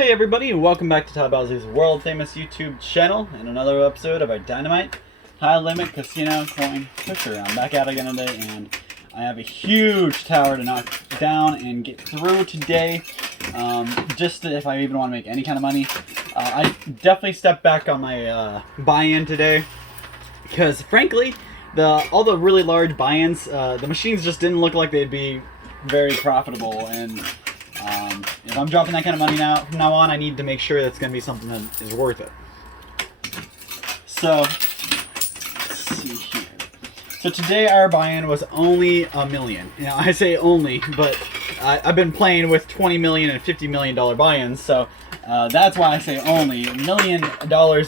Hey everybody, and welcome back to Topple's world famous YouTube channel and another episode of our Dynamite High Limit Casino Coin Pusher. I'm back out again today, and I have a huge tower to knock down and get through today. If I even want to make any kind of money. I definitely stepped back on my buy-in today because, frankly, all the really large buy-ins, the machines just didn't look like they'd be very profitable, and if I'm dropping that kind of money from now on, I need to make sure that's going to be something that is worth it. So, let's see here. So today our buy-in was only $1 million. You know, I say only, but I've been playing with $20 million and $50 million buy-ins, so that's why I say only. $1 million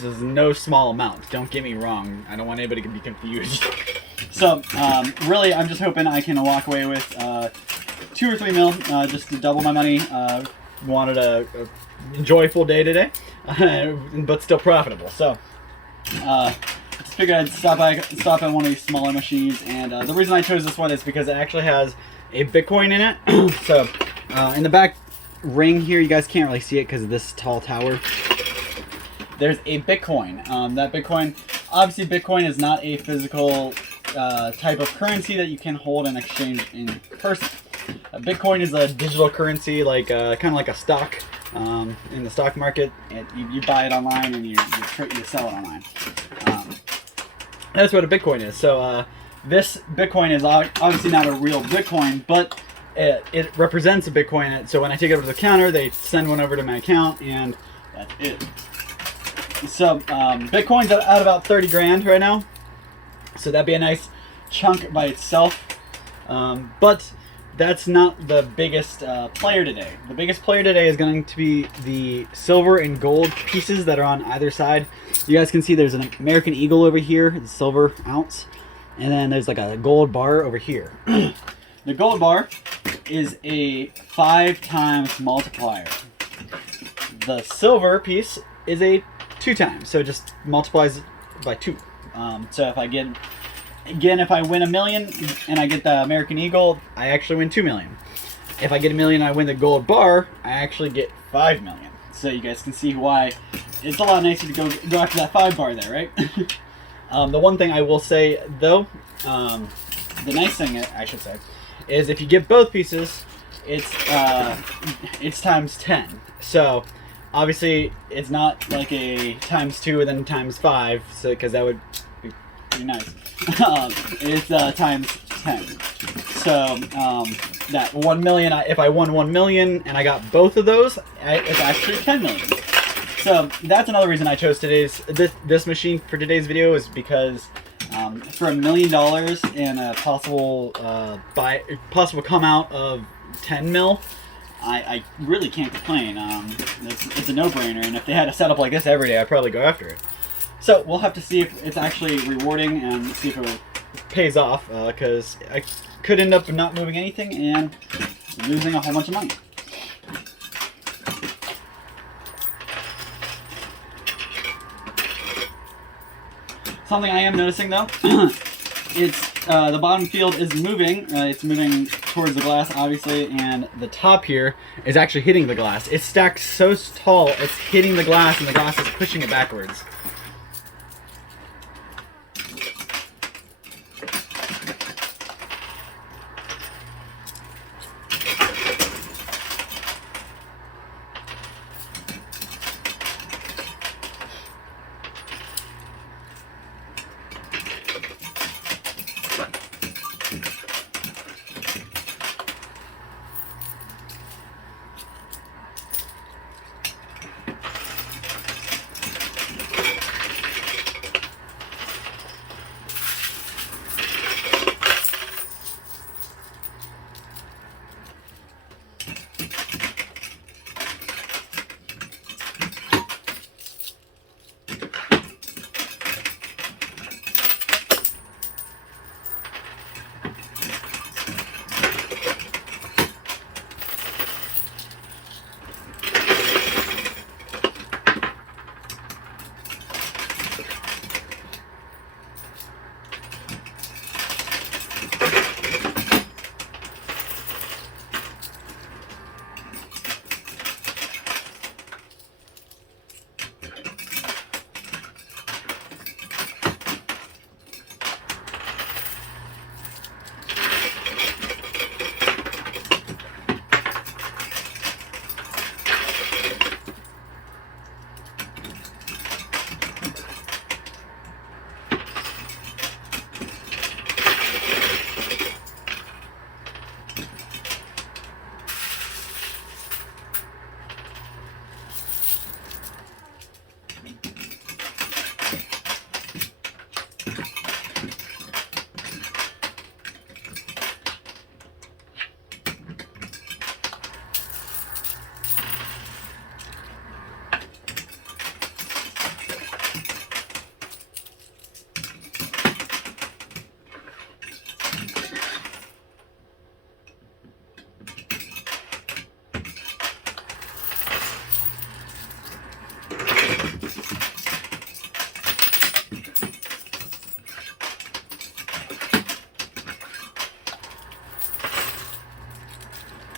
is no small amount. Don't get me wrong. I don't want anybody to be confused. So, really, I'm just hoping I can walk away with 2 or 3 mil, just to double my money. Wanted a joyful day today, but still profitable. So, just figured I'd stop at one of these smaller machines, and the reason I chose this one is because it actually has a Bitcoin in it. So, in the back ring here, you guys can't really see it because of this tall tower. There's a Bitcoin. That Bitcoin, obviously, Bitcoin is not a physical type of currency that you can hold and exchange in person. Bitcoin is a digital currency, like kind of like a stock in the stock market. You buy it online and you sell it online. That's what a Bitcoin is. So this Bitcoin is obviously not a real Bitcoin, but it represents a Bitcoin. So when I take it over to the counter, they send one over to my account, and that's it. So Bitcoin's at about 30 grand right now. So that'd be a nice chunk by itself. But that's not the biggest player today. The biggest player today is going to be the silver and gold pieces that are on either side. You guys can see there's an American Eagle over here, the silver ounce, and then there's like a gold bar over here. The gold bar is a 5 times multiplier. The silver piece is a 2 times, so it just multiplies by 2. So if I get... Again, if I win $1 million and I get the American Eagle, I actually win $2 million. If I get $1 million and I win the gold bar, I actually get $5 million. So you guys can see why it's a lot nicer to go after that 5 bar there, right? The one thing I will say, though, the nice thing, I should say, is if you get both pieces, it's times 10. So obviously, it's not like a times 2 and then times 5, so because that would be pretty nice. It's times 10. So that 1 million, if I won 1 million and I got both of those, it's actually 10 million. So that's another reason I chose this machine for today's video, is because for $1 million and a possible come out of 10 mil, I really can't complain. It's a no-brainer, and if they had a setup like this every day, I'd probably go after it. So we'll have to see if it's actually rewarding and see if it pays off, because I could end up not moving anything and losing a whole bunch of money. Something I am noticing, though, it's the bottom field is moving. It's moving towards the glass, obviously, and the top here is actually hitting the glass. It's stacked so tall, it's hitting the glass, and the glass is pushing it backwards.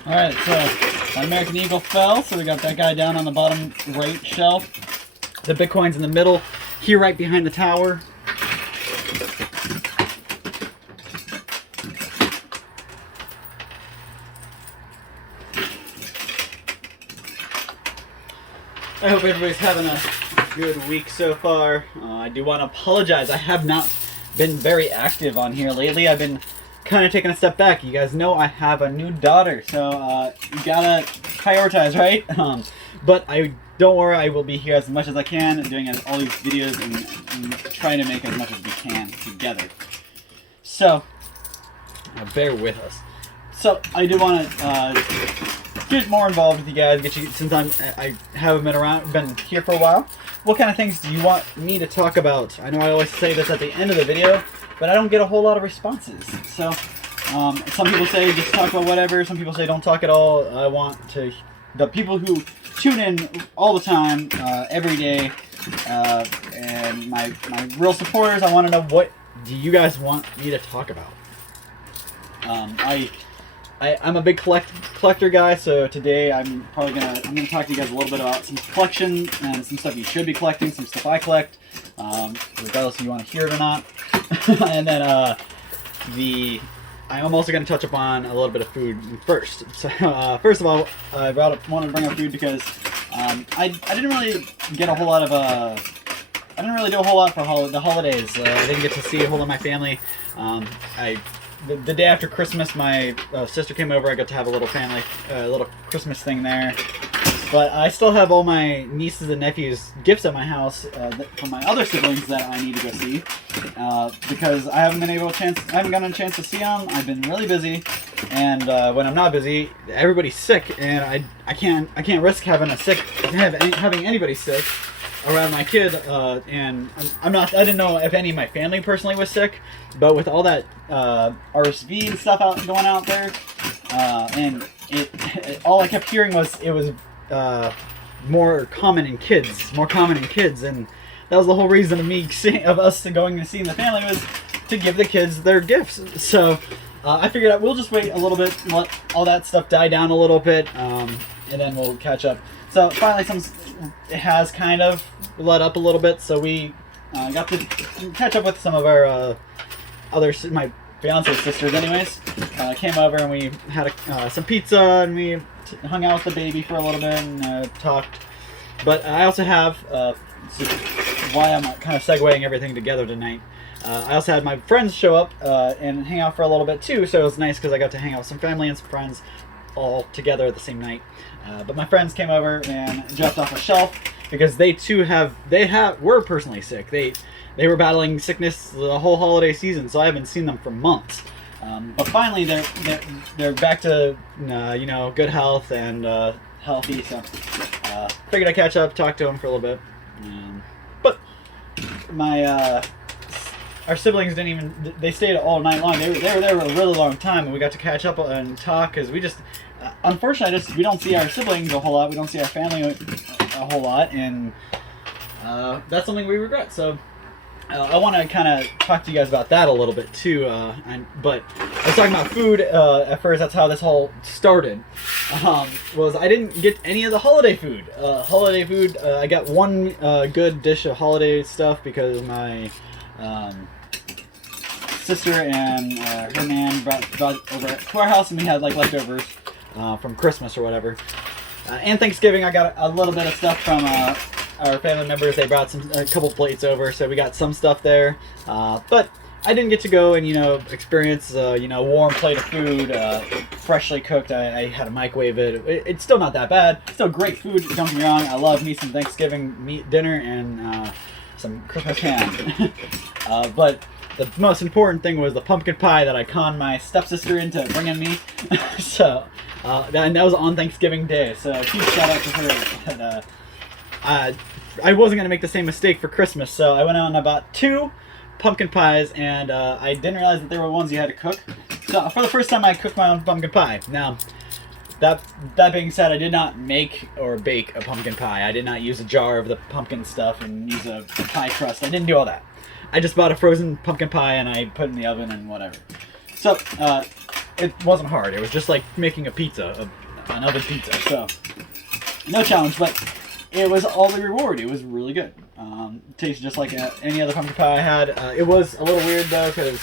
Alright, so my American Eagle fell, so we got that guy down on the bottom right shelf. The Bitcoin's in the middle, here right behind the tower. I hope everybody's having a good week so far. I do want to apologize. I have not been very active on here lately. I've been kind of taking a step back. You guys know I have a new daughter, so you gotta prioritize, right? But don't worry, I will be here as much as I can, doing all these videos and trying to make as much as we can together. So, bear with us. So, I do want to get more involved with you guys, since I haven't been here for a while. What kind of things do you want me to talk about? I know I always say this at the end of the video, but I don't get a whole lot of responses. So, some people say just talk about whatever. Some people say don't talk at all. I want the people who tune in all the time, every day, and my real supporters. I want to know, what do you guys want me to talk about? I'm a big collector guy, so today I'm gonna talk to you guys a little bit about some collection and some stuff you should be collecting, some stuff I collect, regardless if you want to hear it or not. And then I'm also going to touch upon a little bit of food first. So first of all, I wanted to bring up food because I didn't really get a whole lot of I didn't really do a whole lot for the holidays. I didn't get to see a whole lot of my family. The day after Christmas, my sister came over. I got to have a little little Christmas thing there. But I still have all my nieces and nephews' gifts at my house from my other siblings that I need to go see because I haven't gotten a chance to see them. I've been really busy, and when I'm not busy, everybody's sick, and I can't risk having anybody sick around my kid, and I didn't know if any of my family personally was sick, but with all that RSV and stuff going out there, and all I kept hearing was it was more common in kids, and that was the whole reason of us going and seeing the family, was to give the kids their gifts. So I figured out we'll just wait a little bit, let all that stuff die down a little bit, and then we'll catch up. So finally, it has kind of let up a little bit, so we got to catch up with some of our my fiance's sisters anyways. Came over and we had some pizza, and we hung out with the baby for a little bit and talked. But I also have, why I'm kind of segueing everything together tonight, I also had my friends show up and hang out for a little bit too, so it was nice because I got to hang out with some family and some friends all together the same night. But my friends came over and dropped off a shelf because they too were personally sick. They were battling sickness the whole holiday season, so I haven't seen them for months. But finally, they're back to good health and healthy. So figured I'd catch up, talk to them for a little bit. But our siblings they stayed all night long. They were there a really long time, and we got to catch up and talk because we just, unfortunately, we don't see our siblings a whole lot. We don't see our family a whole lot, and that's something we regret. So I want to kind of talk to you guys about that a little bit too. But I was talking about food at first. That's how this all started. Was I didn't get any of the holiday food. I got one good dish of holiday stuff because my sister and her man brought over to our house, and we had like leftovers from Christmas or whatever. And Thanksgiving, I got a little bit of stuff from our family members. They brought a couple plates over, so we got some stuff there. But I didn't get to go and experience a warm plate of food, freshly cooked. I had to microwave it. It's still not that bad. Still great food. Don't get me wrong. I love me some Thanksgiving meat dinner and some Christmas ham. But the most important thing was the pumpkin pie that I conned my stepsister into bringing me. So that was on Thanksgiving Day. So huge shout out to her. And, I wasn't gonna make the same mistake for Christmas, so I went out and I bought 2 pumpkin pies, and I didn't realize that they were ones you had to cook. So for the first time, I cooked my own pumpkin pie. Now, that being said, I did not make or bake a pumpkin pie. I did not use a jar of the pumpkin stuff and use a pie crust. I didn't do all that. I just bought a frozen pumpkin pie and I put it in the oven and whatever. So it wasn't hard. It was just like making a pizza, an oven pizza. So no challenge, but it was all the reward. It was really good. Tasted just like any other pumpkin pie I had. It was a little weird though, because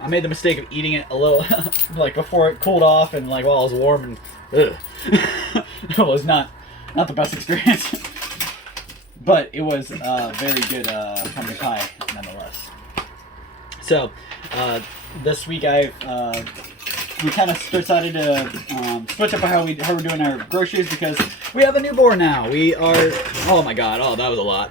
I made the mistake of eating it a little like before it cooled off and like while it was warm, and it was not the best experience. But it was very good pumpkin pie nonetheless. So this week we kind of decided to switch up how we're doing our groceries, because we have a newborn now. We are, oh my god, oh that was a lot.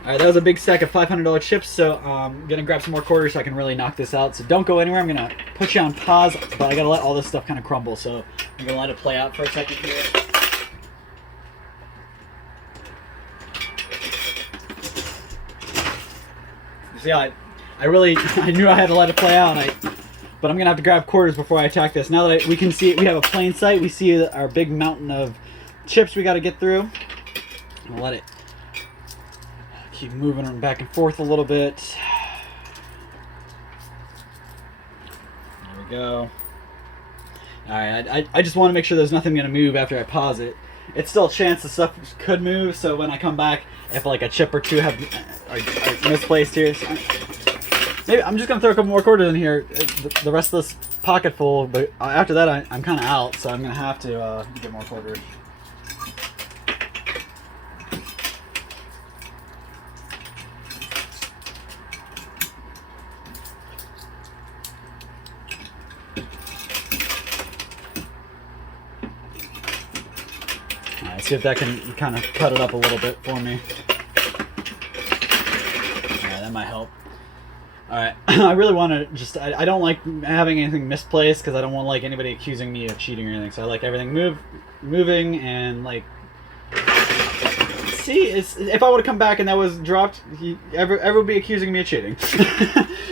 Alright, that was a big stack of $500 chips, so I'm going to grab some more quarters so I can really knock this out. So don't go anywhere. I'm going to put you on pause, but I got to let all this stuff kind of crumble, so I'm going to let it play out for a second here. See, I knew I had to let it play out, but I'm going to have to grab quarters before I attack this. Now that we can see it, we have a plain sight. We see our big mountain of chips we got to get through. I'll let it keep moving them back and forth a little bit. There we go. Alright, I just want to make sure there's nothing going to move after I pause it. It's still a chance the stuff could move, so when I come back, if like a chip or two are misplaced here, so maybe I'm just going to throw a couple more quarters in here. The rest of this pocket full, but after that I'm kind of out, so I'm going to have to get more quarters. See if that can kind of cut it up a little bit for me. Yeah, that might help. Alright, I really want to just, I don't like having anything misplaced, because I don't want like anybody accusing me of cheating or anything, so I like everything moving and like, see, if I would have come back and that was dropped, everyone would be accusing me of cheating.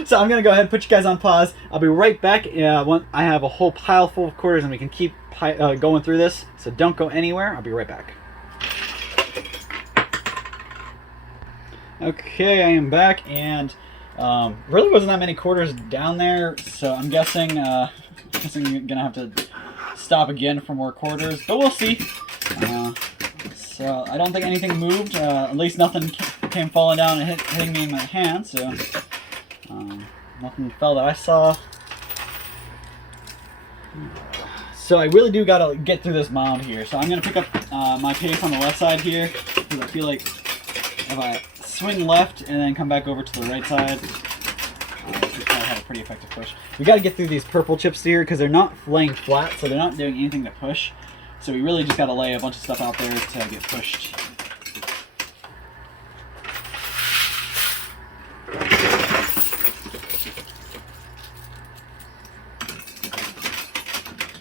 So I'm going to go ahead and put you guys on pause. I'll be right back when I have a whole pile full of quarters and we can keep going through this. So don't go anywhere. I'll be right back. Okay, I am back, and really wasn't that many quarters down there, so I'm guessing I'm going to have to stop again for more quarters, but we'll see. So I don't think anything moved, at least nothing came falling down and hitting me in my hand, so nothing fell that I saw. So I really do gotta get through this mound here, so I'm gonna pick up my pace on the left side here, because I feel like if I swing left and then come back over to the right side, we probably have a pretty effective push. We gotta get through these purple chips here, because they're not laying flat, so they're not doing anything to push. So we really just got to lay a bunch of stuff out there to get pushed.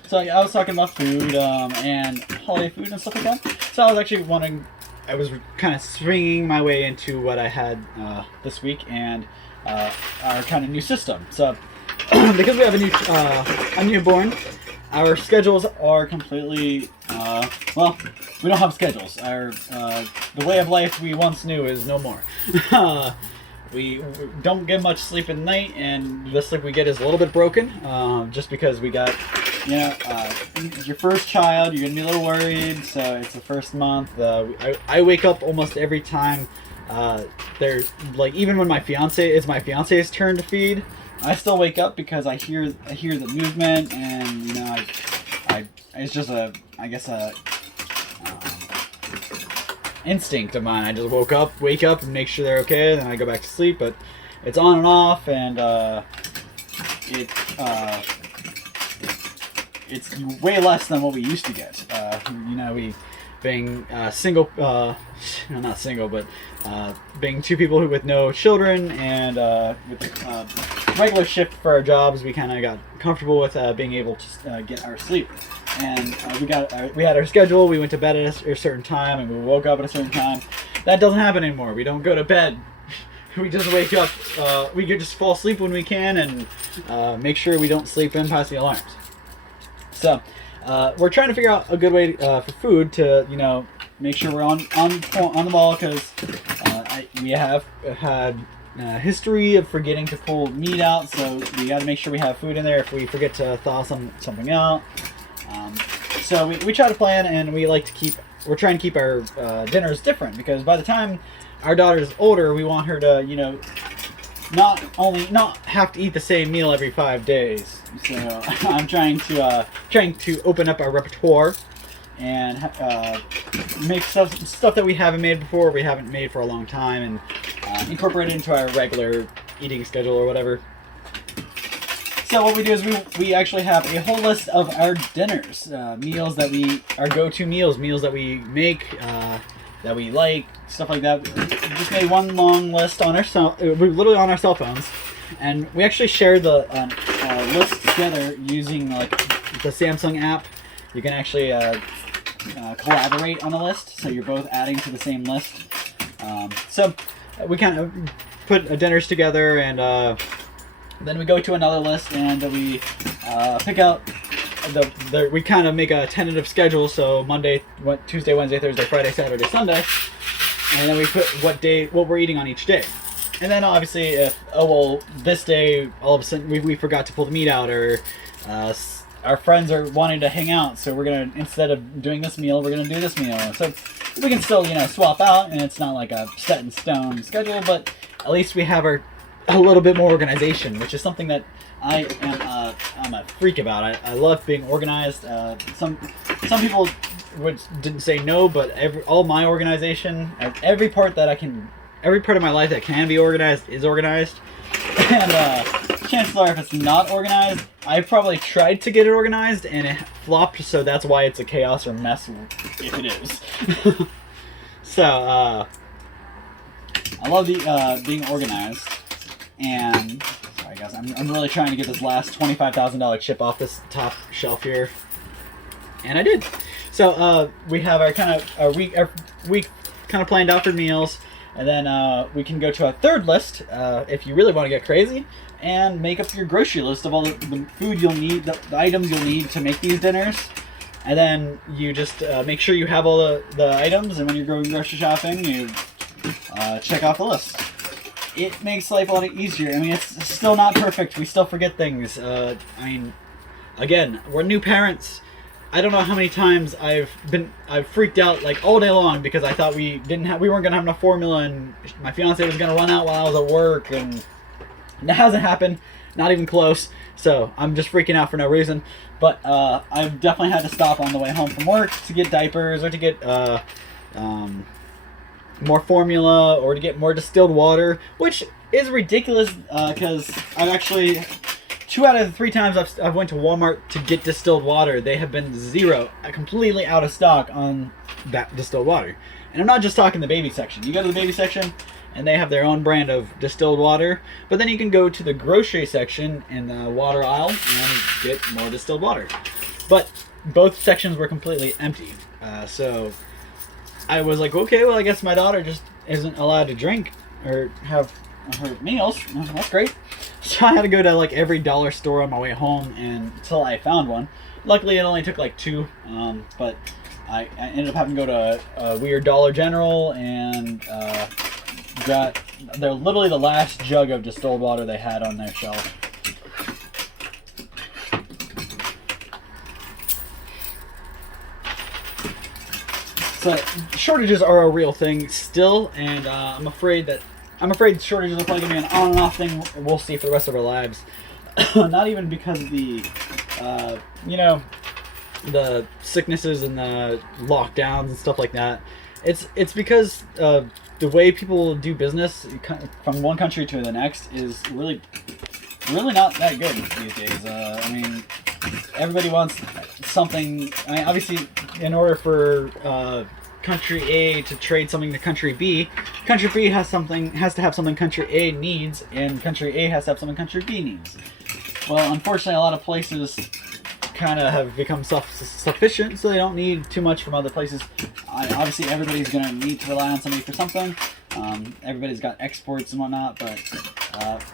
So I was talking about food and holiday food and stuff like that. So I was actually I was kind of swinging my way into what I had this week and our kind of new system. So because we have a newborn, our schedules are completely, well, we don't have schedules. The way of life we once knew is no more. We don't get much sleep at night, and the sleep we get is a little bit broken, just because we got, your first child, you're going to be a little worried, so it's the first month. I wake up almost every time, even when it's my fiance's turn to feed, I still wake up because I hear the movement, and it's just I guess a instinct of mine. I just wake up and make sure they're okay, then I go back to sleep. But it's on and off, and it's way less than what we used to get. We being single, not single, but being two people with no children, and with regular shift for our jobs, we kind of got comfortable with being able to get our sleep. And we had our schedule. We went to bed at a certain time, and we woke up at a certain time. That doesn't happen anymore. We don't go to bed. We just wake up. We could just fall asleep when we can, and make sure we don't sleep in past the alarms. So we're trying to figure out a good way for food to make sure we're on the ball, because we have had history of forgetting to pull meat out, so we got to make sure we have food in there if we forget to thaw something out. So we try to plan, and we're trying to keep our dinners different, because by the time our daughter's older, we want her to, you know, not have to eat the same meal every 5 days. So I'm trying to open up our repertoire and make stuff that we haven't made before, we haven't made for a long time, and incorporate it into our regular eating schedule or whatever. So what we do is we actually have a whole list of our dinners, meals that our go-to meals that we make, that we like, stuff like that. We just made one long list on we're literally on our cell phones, and we actually share the list together using like the Samsung app. You can actually collaborate on a list, so you're both adding to the same list. So we kind of put dinners together, and then we go to another list, and we pick out we kind of make a tentative schedule. So Monday, Tuesday, Wednesday, Thursday, Friday, Saturday, Sunday, and then we put what we're eating on each day. And then obviously, if this day all of a sudden we forgot to pull the meat out, or our friends are wanting to hang out, so we're gonna, instead of doing this meal, we're gonna do this meal. So we can still, you know, swap out, and it's not like a set in stone schedule, but at least we have a little bit more organization, which is something that I'm a freak about. I love being organized. Some people didn't say no, but all my organization, every part of my life that can be organized is organized. And chances are, if it's not organized, I probably tried to get it organized and it flopped, so that's why it's a chaos or mess if it is. So I love being organized. And sorry guys, I'm really trying to get this last $25,000 chip off this top shelf here, and I did. So we have our week kind of planned out for meals, and then we can go to a third list if you really want to get crazy and make up your grocery list of all the food you'll need, the items you'll need to make these dinners. And then you just make sure you have all the items, and when you're going grocery shopping, you check off the list. It makes life a lot easier. I mean, it's still not perfect. We still forget things. I mean, again, we're new parents. I don't know how many times I've freaked out like all day long because I thought we weren't gonna have enough formula, and my fiance was gonna run out while I was at work, and that hasn't happened, not even close. So I'm just freaking out for no reason. But I've definitely had to stop on the way home from work to get diapers, or to get more formula, or to get more distilled water, which is ridiculous because I've actually 2 out of the 3 times I've went to Walmart to get distilled water, they have been completely out of stock on that distilled water. And I'm not just talking the baby section. You go to the baby section and they have their own brand of distilled water, but then you can go to the grocery section in the water aisle and get more distilled water. But both sections were completely empty. So I was like, okay, well, I guess my daughter just isn't allowed to drink or have her meals. That's great. So I had to go to like every dollar store on my way home until I found one. Luckily, it only took like 2, but I ended up having to go to a weird Dollar General and got literally the last jug of distilled water they had on their shelf. So shortages are a real thing still, and I'm afraid shortages are probably gonna be an on and off thing we'll see for the rest of our lives. Not even because of the, the sicknesses and the lockdowns and stuff like that. It's because the way people do business from one country to the next is really not that good these days. I mean, everybody wants something. I mean, obviously, in order for country A to trade something to country B has to have something country A needs, and country A has to have something country B needs. Well, unfortunately, a lot of places kind of have become self-sufficient, so they don't need too much from other places. Obviously, everybody's going to need to rely on somebody for something. Everybody's got exports and whatnot, but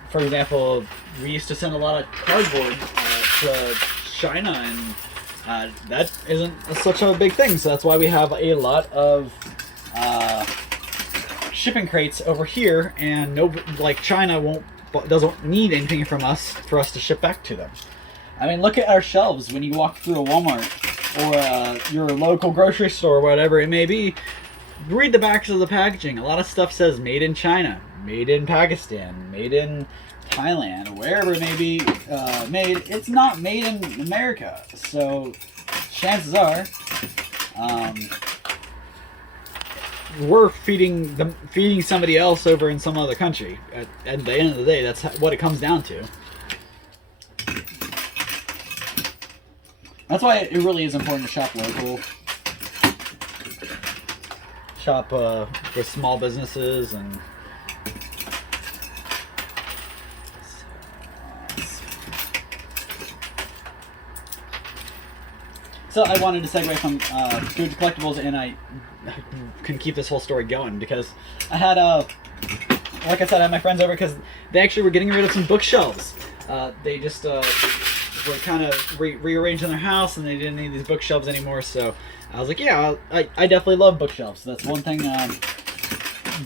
for example, we used to send a lot of cardboard to China, and that isn't such a big thing, so that's why we have a lot of shipping crates over here, and no, like China doesn't need anything from us for us to ship back to them. I mean, look at our shelves when you walk through a Walmart or your local grocery store, whatever it may be. Read the backs of the packaging. A lot of stuff says made in China, made in Pakistan, made in Thailand, wherever it may be made. It's not made in America. So chances are we're feeding somebody else over in some other country. At the end of the day, that's what it comes down to. That's why it really is important to shop local. Shop with small businesses and so I wanted to segue from food to collectibles, and I can keep this whole story going because I had like I said, I had my friends over because they actually were getting rid of some bookshelves. They just were kind of rearranging their house, and they didn't need these bookshelves anymore. So I was like, yeah, I definitely love bookshelves. That's one thing.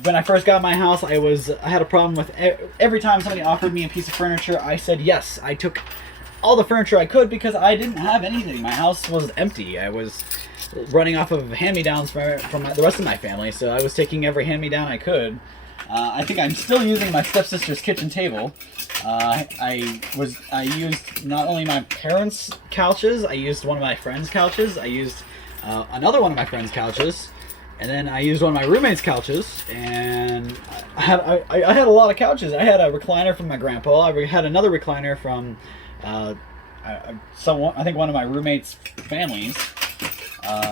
When I first got my house, I had a problem with every time somebody offered me a piece of furniture, I said yes. I took all the furniture I could because I didn't have anything. My house was empty. I was running off of hand-me-downs from the rest of my family, so I was taking every hand-me-down I could. I think I'm still using my stepsister's kitchen table. I used not only my parents' couches, I used one of my friends' couches, I used another one of my friends' couches, and then I used one of my roommates' couches, and I had a lot of couches. I had a recliner from my grandpa. I had another recliner from I think one of my roommates' families.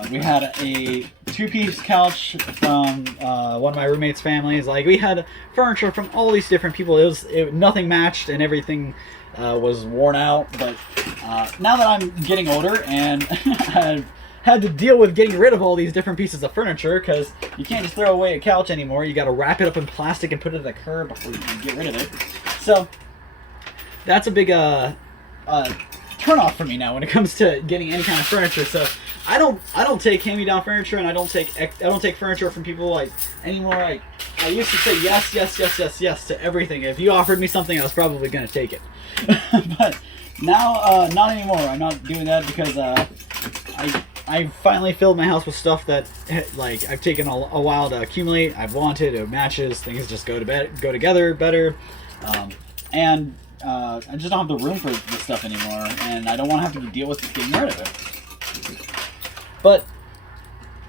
We had a two-piece couch from one of my roommates' families. Like, we had furniture from all these different people. Nothing matched, and everything was worn out. But now that I'm getting older and I've had to deal with getting rid of all these different pieces of furniture, because you can't just throw away a couch anymore. You got to wrap it up in plastic and put it at the curb before you can get rid of it. So that's a big turn off for me now when it comes to getting any kind of furniture. So I don't take hand-me-down furniture, and I don't take furniture from people like anymore. I used to say yes to everything. If you offered me something, I was probably gonna take it. But now not anymore. I'm not doing that because I finally filled my house with stuff that like I've taken a while to accumulate. I've wanted, it matches, things just go together better, and I just don't have the room for this stuff anymore, and I don't want to have to deal with getting rid of it. But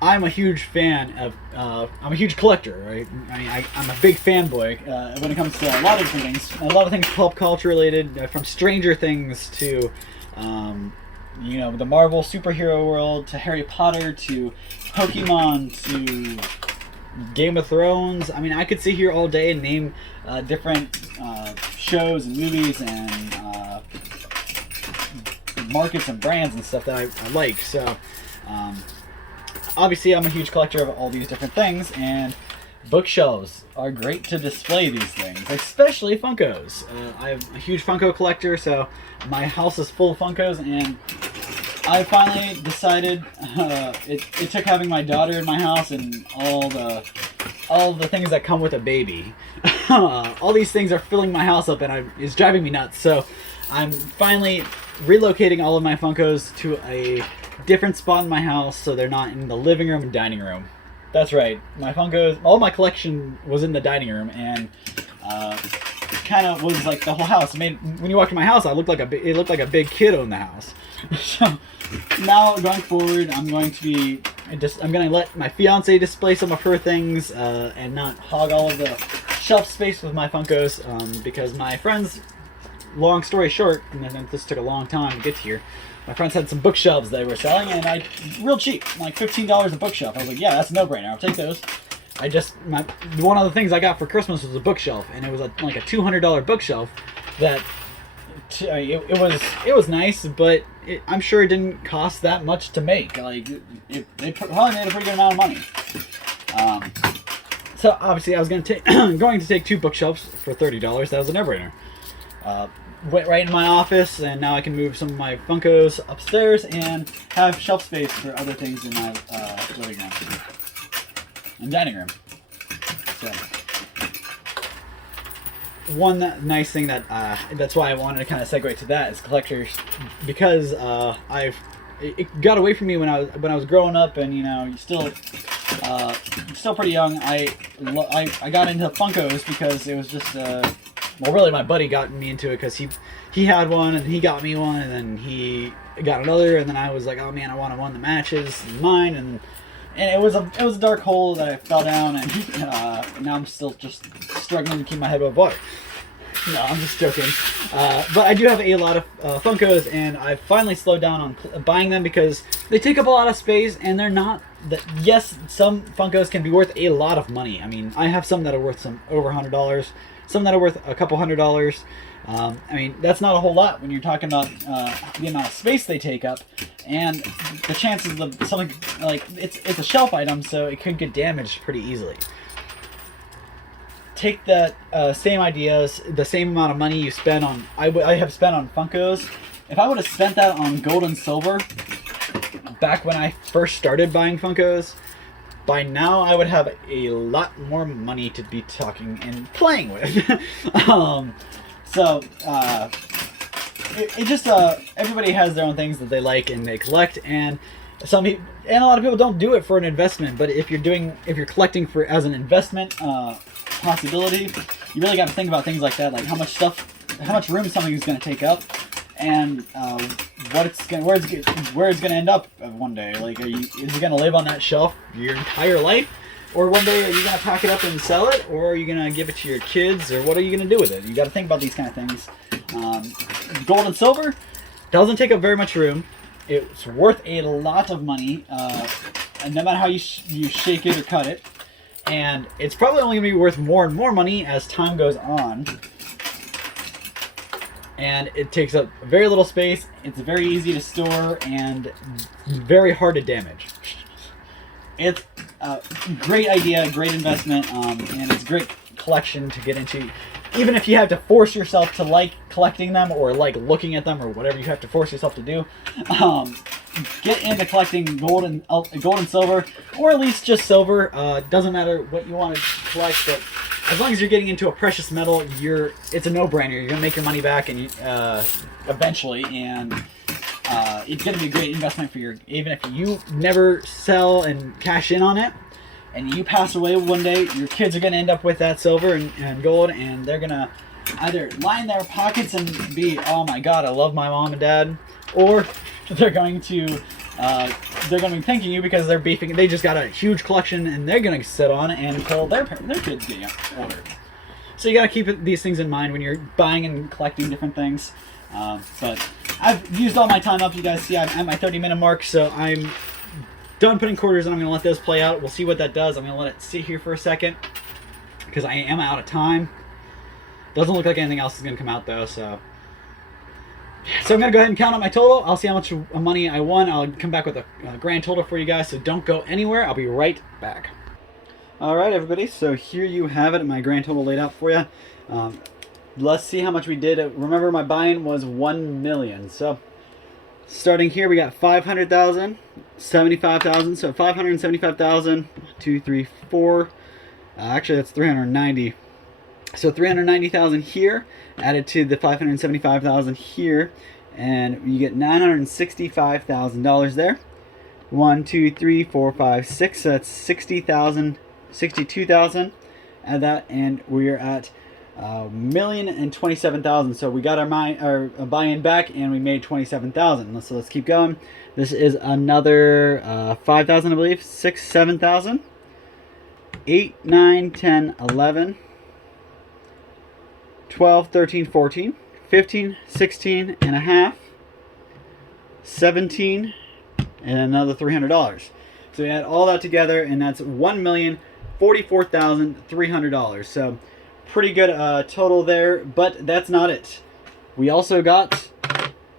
I'm a huge fan of, I'm a huge collector, right? I mean, I'm a big fanboy when it comes to a lot of different things. A lot of things pop culture related, from Stranger Things to, you know, the Marvel superhero world, to Harry Potter, to Pokemon, to Game of Thrones. I mean, I could sit here all day and name different shows and movies and markets and brands and stuff that I like. So obviously I'm a huge collector of all these different things, and bookshelves are great to display these things, especially Funkos. I'm a huge Funko collector, so my house is full of Funkos, and I finally decided it took having my daughter in my house and all the things that come with a baby. All these things are filling my house up, and it's driving me nuts. So I'm finally relocating all of my Funkos to a different spot in my house, so they're not in the living room and dining room. That's right, my Funkos, all my collection was in the dining room, and kind of was like the whole house. When you walked in my house, it looked like a big kid owned the house. So now going forward, I'm going to let my fiance display some of her things and not hog all of the shelf space with my Funkos, because my friends, long story short, and then this took a long time to get here, my friends had some bookshelves they were selling, and real cheap, like $15 a bookshelf. I was like, yeah, that's a no-brainer, I'll take those. One of the things I got for Christmas was a bookshelf, and it was like a $200 bookshelf that it was nice, but I'm sure it didn't cost that much to make. Like, they probably made a pretty good amount of money. So obviously I was going to take two bookshelves for $30. That was a no-brainer. Went right in my office, and now I can move some of my Funkos upstairs and have shelf space for other things in my living room and dining room. So one nice thing that that's why I wanted to kind of segue to that is collectors, because it got away from me when I was growing up, and you know, still pretty young. I got into Funkos because it was just well, really my buddy got me into it because he had one and he got me one, and then he got another, and then I was like, oh man, I want one of the matches, mine, and it was a dark hole that I fell down, and now I'm still just struggling to keep my head above water. No, I'm just joking. But I do have a lot of Funkos, and I've finally slowed down on buying them because they take up a lot of space, and they're not that. Yes, some Funkos can be worth a lot of money. I mean, I have some that are worth over $100, some that are worth a couple $100s. I mean, that's not a whole lot when you're talking about the amount of space they take up, and the chances of something like it's a shelf item, so it could get damaged pretty easily. Take that same ideas, the same amount of money you spend on, I have spent on Funkos. If I would have spent that on gold and silver back when I first started buying Funkos, by now I would have a lot more money to be talking and playing with. So it just everybody has their own things that they like and they collect, and a lot of people don't do it for an investment. But if you're collecting for as an investment possibility, you really got to think about things like that, like how much room something is going to take up, and where it's going to end up one day. Like, is it going to live on that shelf your entire life? Or one day, are you going to pack it up and sell it? Or are you going to give it to your kids? Or what are you going to do with it? You got to think about these kind of things. Gold and silver doesn't take up very much room. It's worth a lot of money, and no matter how you shake it or cut it. And it's probably only going to be worth more and more money as time goes on. And it takes up very little space. It's very easy to store and very hard to damage. It's a great idea, great investment, and it's a great collection to get into. Even if you have to force yourself to like collecting them or like looking at them or whatever you have to force yourself to do, get into collecting gold and silver, or at least just silver. Doesn't matter what you want to collect, but as long as you're getting into a precious metal, it's a no-brainer. You're gonna make your money back and eventually, and it's gonna be a great investment for even if you never sell and cash in on it, and you pass away one day, your kids are gonna end up with that silver and gold, and they're gonna either line their pockets and be, oh my god, I love my mom and dad, or they're going to be thanking you because they just got a huge collection and they're going to sit on it until their kids get older. So you got to keep these things in mind when you're buying and collecting different things. But I've used all my time up. You guys see I'm at my 30-minute mark, so I'm done putting quarters in. I'm going to let those play out. We'll see what that does. I'm going to let it sit here for a second because I am out of time. Doesn't look like anything else is going to come out though, so I'm going to go ahead and count out my total. I'll see how much money I won. I'll come back with a grand total for you guys, so don't go anywhere. I'll be right back. Alright everybody, so here you have it, my grand total laid out for you. Let's see how much we did. Remember, my buy-in was 1 million. So starting here, we got 500,000, 75,000, so 575,000, 2, 3, 4. Actually, that's 390. So 390,000 here, added to the 575,000 here, and you get $965,000 there. 1, 2, 3, 4, 5, 6. So that's 60,000, 62,000. Add that, and we're at $1,027,000. So we got our buy-in back, and we made 27,000. So let's keep going. This is another 5,000, I believe. 6, 7,000. 8, 9, 10, 11. 12, 13, 14, 15, 16 and a half, 17, and another $300. So we add all that together, and that's $1,044,300. So pretty good total there, but that's not it. We also got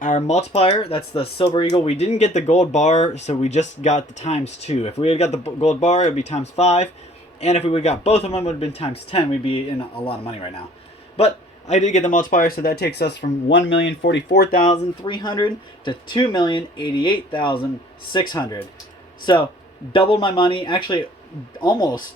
our multiplier. That's the Silver Eagle. We didn't get the gold bar, so we just got the ×2. If we had got the gold bar, it would be ×5, and if we would have got both of them, it would have been ×10. We'd be in a lot of money right now. But I did get the multiplier, so that takes us from $1,044,300 to $2,088,600. So doubled my money. Actually, almost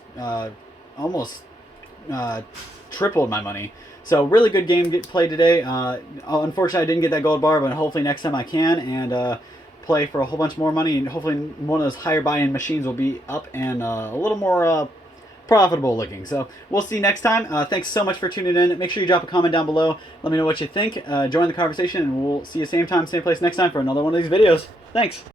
tripled my money. So really good game play today. Unfortunately, I didn't get that gold bar, but hopefully next time I can, and play for a whole bunch more money, and hopefully one of those higher buy-in machines will be up and a little more profitable looking. So we'll see next time. Thanks so much for tuning in. Make sure you drop a comment down below. Let me know what you think. Join the conversation, and we'll see you same time, same place next time for another one of these videos. Thanks.